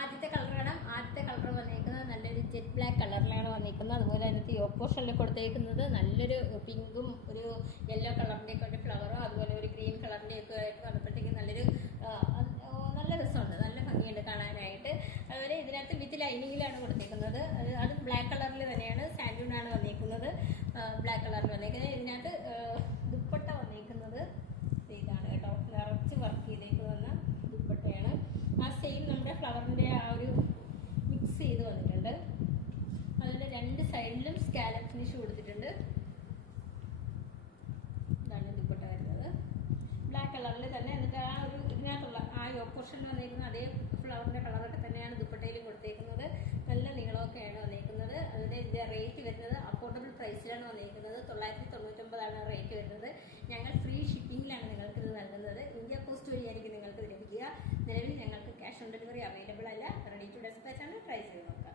ആദ്യത്തെ കളർ കാണാം. ആദ്യത്തെ കളർ വന്നിരിക്കുന്നത് നല്ലൊരു ജെറ്റ് ബ്ലാക്ക് കളറിലാണ് വന്നിരിക്കുന്നത്. അതുപോലെ അതിനകത്ത് യോക്ക് പോർഷനിൽ കൊടുത്തേക്കുന്നത് നല്ലൊരു പിങ്കും ഒരു യെല്ലോ കളറിൻ്റെ ഒക്കെ ഒരു ഫ്ലവറും അതുപോലെ ഒരു ഗ്രീൻ കളറിൻ്റെ ഒക്കെ ആയിട്ട് വന്നപ്പോഴത്തേക്കും നല്ല രസമുണ്ട്, നല്ല ഭംഗിയുണ്ട് കാണാനായിട്ട്. അതുപോലെ ഇതിനകത്ത് വിത്ത് ലൈനിങ്ങിലാണ് കൊടുത്തേക്കുന്നത്. അത് ബ്ലാക്ക് കളറിൽ തന്നെയാണ്, സാൻഡൂണാണ് വന്നിരിക്കുന്നത്. ബ്ലാക്ക് കളറിൽ വന്നിരിക്കുന്നത്. ഇതിനകത്ത് ദുപ്പട്ട വന്നിരിക്കുന്നത് ഇതാണ് കേട്ടോ, നിറച്ച് വർക്ക് ചെയ്തേക്ക് വന്ന ദുപ്പട്ടയാണ്. ആ സെയിം നമ്മുടെ ഫ്ലവറിൻ്റെ ആ ഒരു മിക്സ് ചെയ്ത് വന്നിട്ടുണ്ട്. അതിൻ്റെ രണ്ട് സൈഡിലും സ്കാലപ്പ് ഫിനിഷ് കൊടുത്തിട്ടുണ്ട്. ഇതാണ് ദുപ്പട്ട വരുന്നത്, ബ്ലാക്ക് കളറിൽ തന്നെ. എന്നിട്ട് ആ ഒരു ഇതിനകത്തുള്ള ആ യോക്ക് പോർഷനിൽ വന്നിരിക്കുന്ന അതേ ഫ്ലവറിൻ്റെ കളറൊക്കെ തന്നെയാണ് ദുപ്പട്ടയിലും കൊടുത്തേക്കുന്നത്. നല്ല നീളമൊക്കെയാണ് വന്നിരിക്കുന്നത്. അതിൻ്റെ ഇതിൻ്റെ റേറ്റ് വരുന്നത് അഫോർഡബിൾ പ്രൈസിലാണ് വന്നിരിക്കുന്നത്. 999 റേറ്റ് വരുന്നത്. ഞങ്ങൾ ഫ്രീ ഷിപ്പിങ്ങിലാണ് നിങ്ങൾക്കിത് നൽകുന്നത്. ഇന്ത്യ പോസ്റ്റ് വഴിയായിരിക്കും നിങ്ങൾക്ക് ഇത് ലഭിക്കുക. നിലവിൽ ഞങ്ങൾക്ക് ക്യാഷ് ഓൺ ഡെലിവറി അവൈലബിൾ അല്ല. റെഡി ടു ഡെസ്പാച്ച് ആണ്. ട്രൈ ചെയ്ത് നോക്കാം.